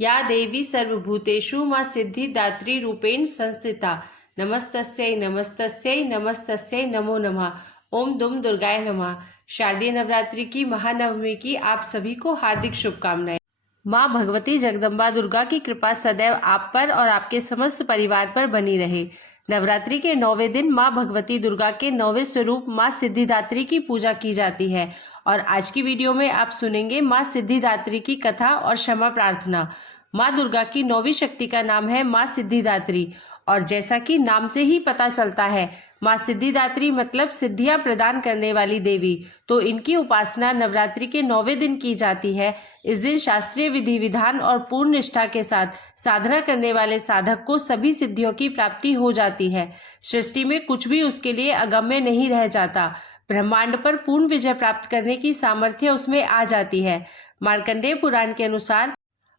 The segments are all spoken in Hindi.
या देवी सर्वभूतेषु मां सिद्धिदात्री रूपेण संस्थिता। नमस्तस्यै नमस्तस्यै नमस्तस्यै नमो नमः। ओम दुम दुर्गाय नमः। शारदीय नवरात्रि की महानवमी की आप सभी को हार्दिक शुभकामनाएं। माँ भगवती जगदम्बा दुर्गा की कृपा सदैव आप पर और आपके समस्त परिवार पर बनी रहे। नवरात्रि के 9वें दिन माँ भगवती दुर्गा के 9वें स्वरूप माँ सिद्धिदात्री की पूजा की जाती है और आज की वीडियो में आप सुनेंगे माँ सिद्धिदात्री की कथा और क्षमा प्रार्थना। माँ दुर्गा की 9वीं शक्ति का नाम है माँ सिद्धिदात्री और जैसा कि नाम से ही पता चलता है माँ सिद्धिदात्री मतलब सिद्धियां प्रदान करने वाली देवी, तो इनकी उपासना नवरात्रि के 9वें दिन की जाती है। इस दिन शास्त्रीय विधि विधान और पूर्ण निष्ठा के साथ साधना करने वाले साधक को सभी सिद्धियों की प्राप्ति हो जाती है। सृष्टि में कुछ भी उसके लिए अगम्य नहीं रह जाता। ब्रह्मांड पर पूर्ण विजय प्राप्त करने की सामर्थ्य उसमें आ जाती है। मार्कंडेय पुराण के अनुसार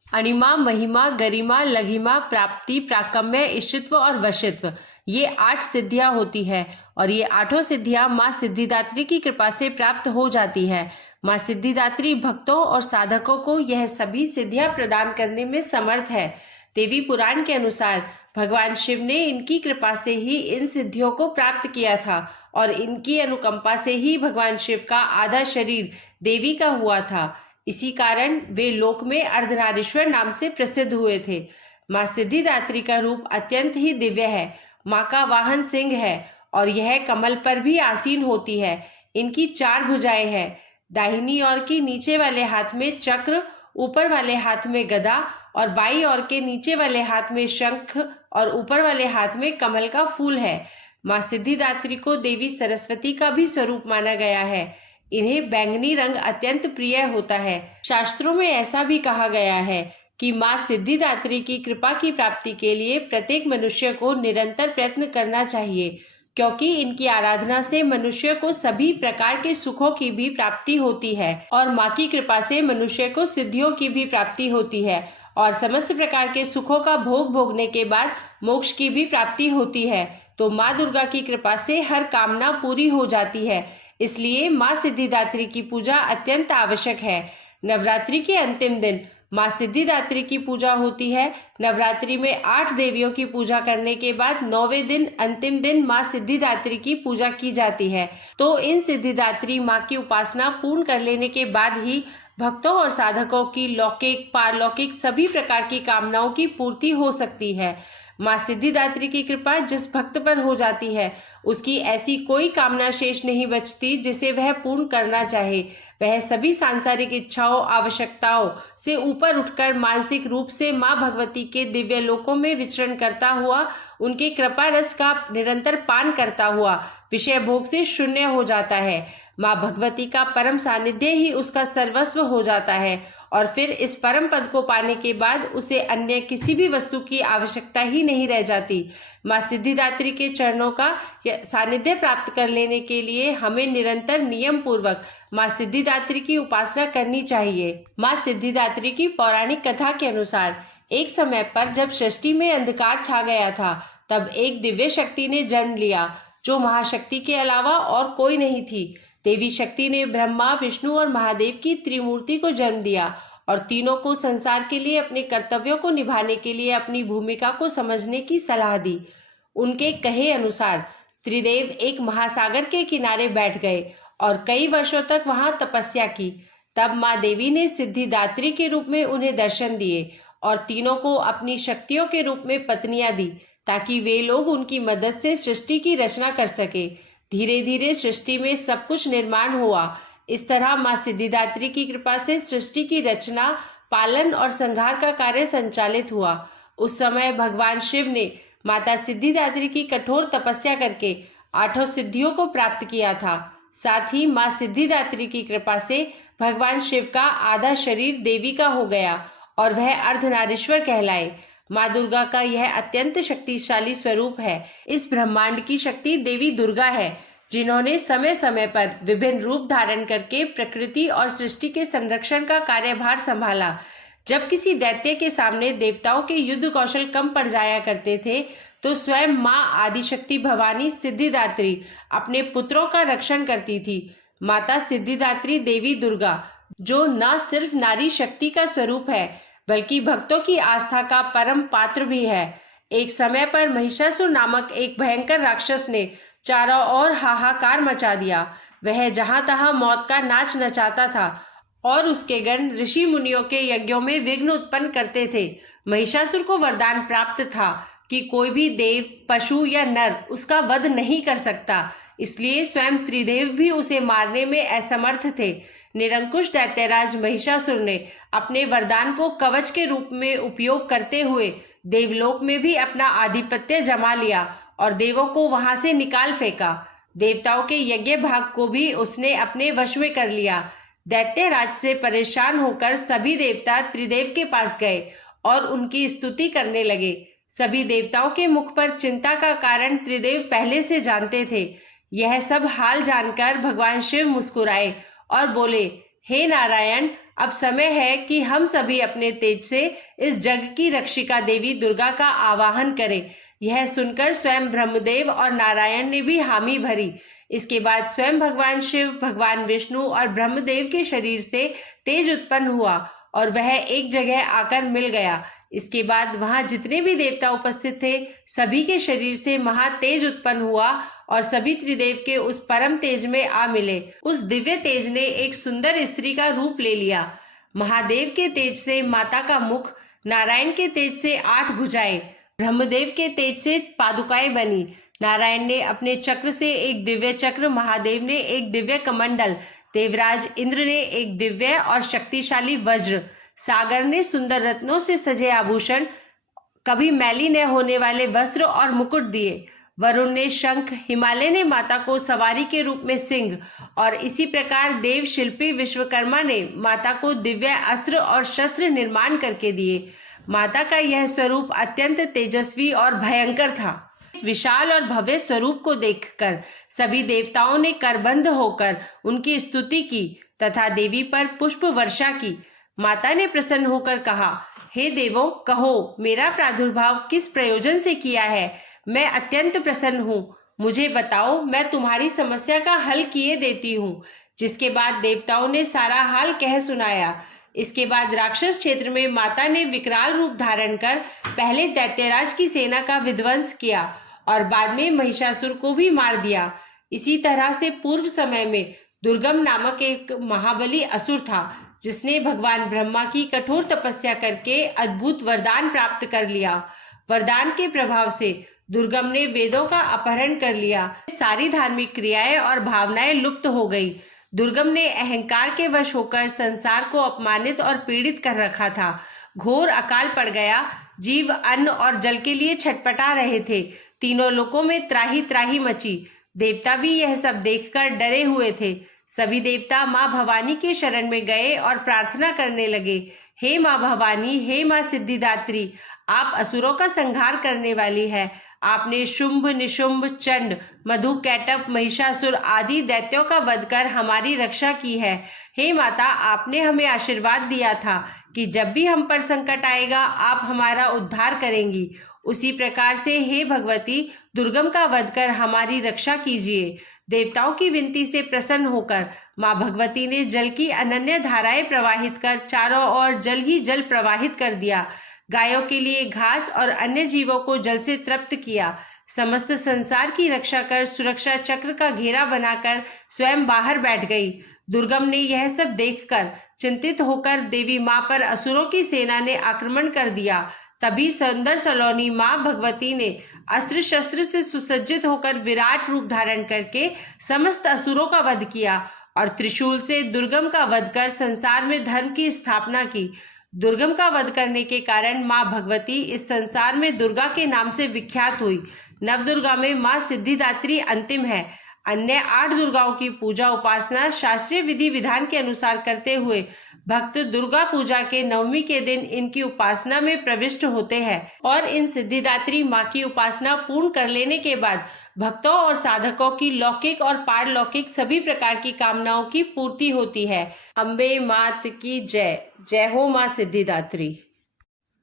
अणिमा, महिमा, गरिमा, लघिमा, प्राप्ति, प्राकम्य, इशित्व और वशित्व, ये 8 सिद्धियां होती है और ये 8 सिद्धियां माँ सिद्धिदात्री की कृपा से प्राप्त हो जाती है। माँ सिद्धिदात्री भक्तों और साधकों को यह सभी सिद्धियां प्रदान करने में समर्थ है। देवी पुराण के अनुसार भगवान शिव ने इनकी कृपा से ही इन सिद्धियों को प्राप्त किया था और इनकी अनुकंपा से ही भगवान शिव का आधा शरीर देवी का हुआ था। इसी कारण वे लोक में अर्धनारीश्वर नाम से प्रसिद्ध हुए थे। माँ सिद्धिदात्री का रूप अत्यंत ही दिव्य है। माँ का वाहन सिंह है और यह कमल पर भी आसीन होती है। इनकी 4 भुजाएं हैं। दाहिनी ओर की नीचे वाले हाथ में चक्र, ऊपर वाले हाथ में गदा और बाईं ओर के नीचे वाले हाथ में शंख और ऊपर वाले हाथ में कमल का फूल है। माँ सिद्धिदात्री को देवी सरस्वती का भी स्वरूप माना गया है। इन्हें बैंगनी रंग अत्यंत प्रिय होता है। शास्त्रों में ऐसा भी कहा गया है कि माँ सिद्धिदात्री की कृपा की प्राप्ति के लिए प्रत्येक मनुष्य को निरंतर प्रयत्न करना चाहिए, क्योंकि इनकी आराधना से मनुष्य को सभी प्रकार के सुखों की भी प्राप्ति होती है और माँ की कृपा से मनुष्य को सिद्धियों की भी प्राप्ति होती है और समस्त प्रकार के सुखों का भोग भोगने के बाद मोक्ष की भी प्राप्ति होती है। तो माँ दुर्गा की कृपा से हर कामना पूरी हो जाती है। इसलिए माँ सिद्धिदात्री की पूजा अत्यंत आवश्यक है। नवरात्रि के अंतिम दिन माँ सिद्धिदात्री की पूजा होती है। नवरात्रि में 8 देवियों की पूजा करने के बाद 9वें दिन अंतिम दिन माँ सिद्धिदात्री की पूजा की जाती है। तो इन सिद्धिदात्री माँ की उपासना पूर्ण कर लेने के बाद ही भक्तों और साधकों की लौकिक पारलौकिक सभी प्रकार की कामनाओं की पूर्ति हो सकती है। माँ सिद्धिदात्री की कृपा जिस भक्त पर हो जाती है उसकी ऐसी कोई कामना शेष नहीं बचती जिसे वह पूर्ण करना चाहे। वह सभी सांसारिक इच्छाओं आवश्यकताओं से ऊपर उठकर मानसिक रूप से माँ भगवती के दिव्य लोकों में विचरण करता हुआ, उनके कृपा रस का निरंतर पान करता हुआ विषय भोग से शून्य हो जाता है। माँ भगवती का परम सानिध्य ही उसका सर्वस्व हो जाता है और फिर इस परम पद को पाने के बाद उसे अन्य किसी भी वस्तु की आवश्यकता ही नहीं रह जाती। माँ सिद्धिदात्री के चरणों का सानिध्य प्राप्त कर लेने के लिए हमें निरंतर नियम पूर्वक माँ सिद्धिदात्री की उपासना करनी चाहिए। माँ सिद्धिदात्री की पौराणिक कथा के अनुसार एक समय पर जब सृष्टि में अंधकार छा गया था, तब एक दिव्य शक्ति ने जन्म लिया जो महाशक्ति के अलावा और कोई नहीं थी। देवी शक्ति ने ब्रह्मा, विष्णु और महादेव की त्रिमूर्ति को जन्म दिया और तीनों को संसार के लिए अपने कर्तव्यों को निभाने के लिए अपनी भूमिका को समझने की सलाह दी। उनके कहे अनुसार त्रिदेव एक महासागर के किनारे बैठ गए और कई वर्षों तक वहां तपस्या की। तब माँ देवी ने सिद्धिदात्री के रूप में उन्हें दर्शन दिए और तीनों को अपनी शक्तियों के रूप में पत्नियां दी, ताकि वे लोग उनकी मदद से सृष्टि की रचना कर सके। धीरे धीरे सृष्टि में सब कुछ निर्माण हुआ। इस तरह माँ सिद्धिदात्री की कृपा से सृष्टि की रचना, पालन और संहार का कार्य संचालित हुआ। उस समय भगवान शिव ने माता सिद्धिदात्री की कठोर तपस्या करके 8 सिद्धियों को प्राप्त किया था। साथ ही माँ सिद्धिदात्री की कृपा से भगवान शिव का आधा शरीर देवी का हो गया और वह अर्धनारीश्वर कहलाए। माँ दुर्गा का यह अत्यंत शक्तिशाली स्वरूप है। इस ब्रह्मांड की शक्ति देवी दुर्गा है, जिन्होंने समय समय पर विभिन्न रूप धारण करके प्रकृति और सृष्टि के संरक्षण का कार्यभार संभाला। जब किसी दैत्य के सामने देवताओं के युद्ध कौशल कम पड़ जाया करते थे, तो स्वयं माँ आदिशक्ति भवानी सिद्धिदात्री अपने पुत्रों का रक्षण करती थी। माता सिद्धिदात्री देवी दुर्गा, जो न सिर्फ नारी शक्ति का स्वरूप है बल्कि भक्तों की आस्था का परम पात्र भी है। एक समय पर महिषासुर नामक एक भयंकर राक्षस ने चारों ओर हाहाकार मचा दिया। वह जहां तहां मौत का नाच नचाता था और उसके गण ऋषि मुनियों के यज्ञों में विघ्न उत्पन्न करते थे। महिषासुर को वरदान प्राप्त था कि कोई भी देव, पशु या नर उसका वध नहीं कर सकता, इसलिए स्वयं त्रिदेव भी उसे मारने में असमर्थ थे। निरंकुश दैत्यराज महिषासुर ने अपने वरदान को कवच के रूप में उपयोग करते हुए देवलोक में भी अपना आधिपत्य जमा लिया और देवों को वहां से निकाल फेंका। देवताओं के यज्ञ भाग को भी उसने अपने वश में कर लिया। दैत्यराज से परेशान होकर सभी देवता त्रिदेव के पास गए और उनकी स्तुति करने लगे। सभी देवताओं के मुख पर चिंता का कारण त्रिदेव पहले से जानते थे। यह सब हाल जानकर भगवान शिव मुस्कुराए और बोले, हे नारायण, अब समय है कि हम सभी अपने तेज से इस जग की रक्षिका देवी दुर्गा का आवाहन करें। यह सुनकर स्वयं ब्रह्मदेव और नारायण ने भी हामी भरी। इसके बाद स्वयं भगवान शिव, भगवान विष्णु और ब्रह्मदेव के शरीर से तेज उत्पन्न हुआ और वह एक जगह आकर मिल गया। इसके बाद वहां जितने भी देवता उपस्थित थे, सभी के शरीर से महातेज उत्पन्न हुआ और सभी त्रिदेव के उस परम तेज में आ मिले। उस दिव्य तेज ने एक सुंदर स्त्री का रूप ले लिया। महादेव के तेज से माता का मुख, नारायण के तेज से 8 भुजाएं, ब्रह्मदेव के तेज से पादुकाएं बनी। नारायण ने अपने चक्र से एक दिव्य चक्र, महादेव ने एक दिव्य कमंडल, देवराज इंद्र ने एक दिव्य और शक्तिशाली वज्र, सागर ने सुंदर रत्नों से सजे आभूषण, कभी मैली न होने वाले वस्त्र और मुकुट दिए। वरुण ने शंख, हिमालय ने माता को सवारी के रूप में सिंह और इसी प्रकार देव शिल्पी विश्वकर्मा ने माता को दिव्य अस्त्र और शस्त्र निर्माण करके दिए। माता का यह स्वरूप अत्यंत तेजस्वी और भयंकर था। इस विशाल और भव्य स्वरूप को देखकर सभी देवताओं ने करबंद होकर उनकी स्तुति की तथा देवी पर पुष्प वर्षा की। माता ने प्रसन्न होकर कहा, हे देवों, कहो मेरा प्रादुर्भाव किस प्रयोजन से किया है? मैं अत्यंत प्रसन्न हूँ। मुझे बताओ, मैं तुम्हारी समस्या का हल किए देती हूँ। जिसके बाद देवताओं ने सारा हाल कह सुनाया। इसके बाद राक्षस क्षेत्र में माता ने विकराल रूप धारण कर पहले दैत्यराज की सेना का विध्वंस किया और बाद में महिषासुर को भी मार दिया। इसी तरह से पूर्व समय में दुर्गम नामक एक महाबली असुर था, जिसने भगवान ब्रह्मा की कठोर तपस्या करके अद्भुत वरदान प्राप्त कर लिया। वरदान के प्रभाव से दुर्गम ने वेदों का अपहरण कर लिया। सारी धार्मिक क्रियाएं और भावनाएं लुप्त हो गई। दुर्गम ने अहंकार के वश होकर संसार को अपमानित और पीड़ित कर रखा था। घोर अकाल पड़ गया। जीव अन्न और जल के लिए छटपटा रहे थे। तीनों लोकों में त्राही त्राही मची। देवता भी यह सब देखकर डरे हुए थे। सभी देवता माँ भवानी के शरण में गए और प्रार्थना करने लगे, हे माँ भवानी, हे माँ सिद्धिदात्री, आप असुरों का संहार करने वाली है। आपने शुंभ, निशुंभ, चंड, मधु, कैटभ, महिषासुर आदि दैत्यों का वध कर हमारी रक्षा की है। हे माता, आपने हमें आशीर्वाद दिया था कि जब भी हम पर संकट आएगा आप हमारा उद्धार करेंगी। उसी प्रकार से हे भगवती, दुर्गम का वध कर हमारी रक्षा कीजिए। देवताओं की विनती से प्रसन्न होकर माँ भगवती ने जल की अनन्य धाराएं प्रवाहित कर चारों ओर जल ही जल प्रवाहित कर दिया। गायों के लिए घास और अन्य जीवों को जल से तृप्त किया। समस्त संसार की रक्षा कर सुरक्षा चक्र का घेरा बनाकर स्वयं बाहर बैठ गई। दुर्गम ने यह सब देखकर चिंतित होकर देवी माँ पर असुरों की सेना ने आक्रमण कर दिया। तभी सुंदर सलोनी माँ भगवती ने अस्त्र शस्त्र से सुसज्जित होकर विराट रूप धारण करके समस्त असुरों का वध किया और त्रिशूल से दुर्गम का वध कर संसार में धर्म की स्थापना की। दुर्गम का वध करने के कारण माँ भगवती इस संसार में दुर्गा के नाम से विख्यात हुई। नवदुर्गा में माँ सिद्धिदात्री अंतिम है। अन्य 8 दुर्गाओं की पूजा उपासना शास्त्रीय विधि विधान के अनुसार करते हुए भक्त दुर्गा पूजा के नवमी के दिन इनकी उपासना में प्रविष्ट होते हैं और इन सिद्धिदात्री माँ की उपासना पूर्ण कर लेने के बाद भक्तों और साधकों की लौकिक और पारलौकिक सभी प्रकार की कामनाओं की पूर्ति होती है। अम्बे मात की जय। जय हो माँ सिद्धिदात्री।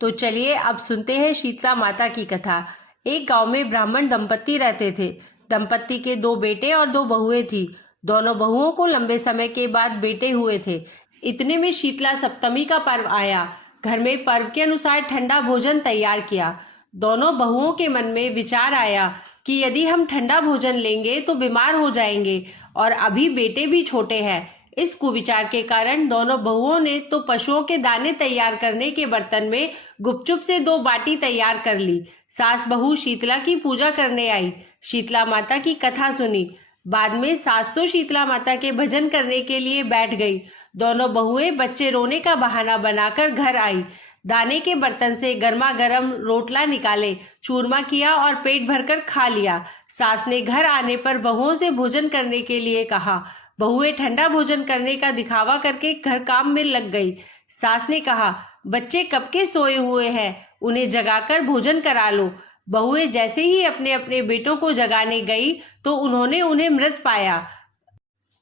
तो चलिए अब सुनते हैं शीतला माता की कथा। एक गांव में ब्राह्मण दंपत्ति रहते थे। दंपत्ति के 2 बेटे और 2 बहुएं थी। दोनों बहुओं को लंबे समय के बाद बेटे हुए थे। इतने में शीतला सप्तमी का पर्व आया। घर में पर्व के अनुसार ठंडा भोजन तैयार किया। दोनों बहुओं के मन में विचार आया कि यदि हम ठंडा भोजन लेंगे तो बीमार हो जाएंगे और अभी बेटे भी छोटे हैं। इस कुविचार के कारण दोनों बहुओं ने तो पशुओं के दाने तैयार करने के बर्तन में गुपचुप से 2 बाटी तैयार कर ली। सास बहू शीतला की पूजा करने आई, शीतला माता की कथा सुनी। बाद में सास तो शीतला माता के भजन करने के लिए बैठ गई। दोनों बहुएं बच्चे रोने का बहाना बनाकर घर आई। दाने के बर्तन से गर्मा गर्म रोटला निकाले, चूरमा किया और पेट भरकर खा लिया। सास ने घर आने पर बहुओं से भोजन करने के लिए कहा। बहुएं ठंडा भोजन करने का दिखावा करके घर काम में लग गई। सास ने कहा, बच्चे कब के सोए हुए हैं, उन्हें जगाकर भोजन करा लो। बहुएं जैसे ही अपने अपने बेटों को जगाने गई तो उन्होंने उन्हें मृत पाया।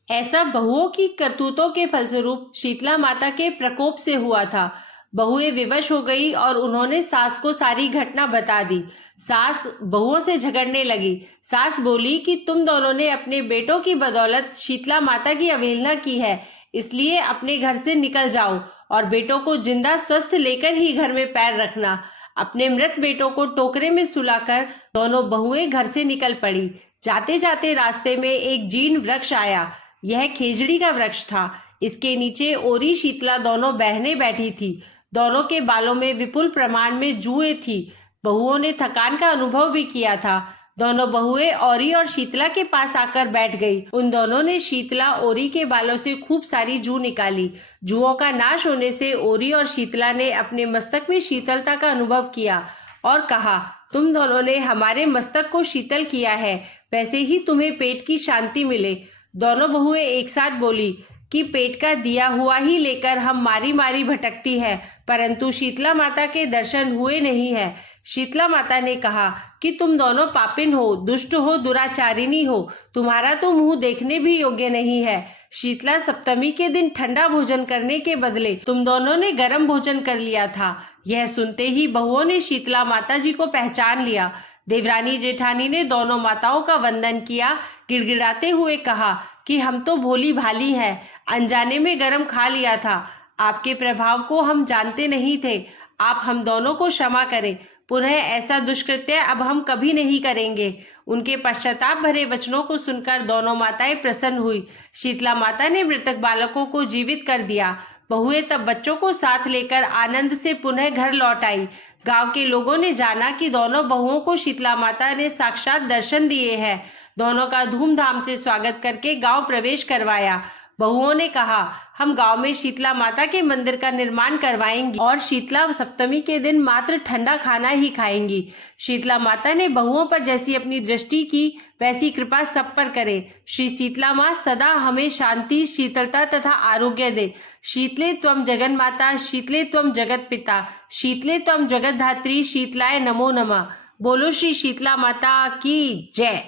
ऐसा बहुओं की करतूतों के फलस्वरूप शीतला माता के प्रकोप से हुआ था। बहुएं विवश हो गई और उन्होंने सास को सारी घटना बता दी। सास बहुओं से झगड़ने लगी। सास बोली कि तुम दोनों ने अपने बेटों की बदौलत शीतला माता की अवहेलना की है, इसलिए अपने घर से निकल जाओ और बेटों को जिंदा स्वस्थ लेकर ही घर में पैर रखना। अपने मृत बेटों को टोकरे में सुलाकर दोनों बहुएं घर से निकल पड़ी। जाते जाते रास्ते में एक जीर्ण वृक्ष आया। यह खेजड़ी का वृक्ष था। इसके नीचे ओरी शीतला दोनों बहनें बैठी थी। दोनों के बालों में विपुल प्रमाण में जुएं थी। बहुओं ने थकान का अनुभव भी किया था। दोनों बहुएं ओरी और शीतला के पास आकर बैठ गई। उन दोनों ने शीतला ओरी के बालों से खूब सारी जू निकाली। जुओं का नाश होने से ओरी और शीतला ने अपने मस्तक में शीतलता का अनुभव किया और कहा, तुम दोनों ने हमारे मस्तक को शीतल किया है, वैसे ही तुम्हें पेट की शांति मिले। दोनों बहुएं एक साथ बोली कि पेट का दिया हुआ ही लेकर हम मारी मारी भटकती हैं, परंतु शीतला माता के दर्शन हुए नहीं है। शीतला माता ने कहा कि तुम दोनों पापिन हो, दुष्ट हो, दुराचारिणी हो, तुम्हारा तो मुंह देखने भी योग्य नहीं है। शीतला सप्तमी के दिन ठंडा भोजन करने के बदले तुम दोनों ने गर्म भोजन कर लिया था। यह सुनते ही बहुओं ने शीतला माता जी को पहचान लिया। देवरानी जेठानी ने दोनों माताओं का वंदन किया। गिड़गिड़ाते हुए कहा कि हम तो भोली भाली हैं, अनजाने में गरम खा लिया था। आपके प्रभाव को हम जानते नहीं थे। आप हम दोनों को क्षमा करें। पुनः ऐसा दुष्कृत्य अब हम कभी नहीं करेंगे। उनके पश्चाताप भरे वचनों को सुनकर दोनों माताएं प्रसन्न हुई। शीतला माता ने मृतक बालकों को जीवित कर दिया। बहुएं तब बच्चों को साथ लेकर आनंद से पुनः घर लौट आई। गांव के लोगों ने जाना कि दोनों बहुओं को शीतला माता ने साक्षात दर्शन दिए हैं। दोनों का धूमधाम से स्वागत करके गांव प्रवेश करवाया। बहुओं ने कहा, हम गांव में शीतला माता के मंदिर का निर्माण करवाएंगी और शीतला सप्तमी के दिन मात्र ठंडा खाना ही खाएंगी। शीतला माता ने बहुओं पर जैसी अपनी दृष्टि की वैसी कृपा सब पर करे। श्री शीतला माँ सदा हमें शांति, शीतलता तथा आरोग्य दे। शीतले त्वं जगन माता, शीतले त्वं जगत पिता, शीतले त्वं जगत धात्री, शीतलाय नमो नमः। बोलो श्री शीतला माता की जय।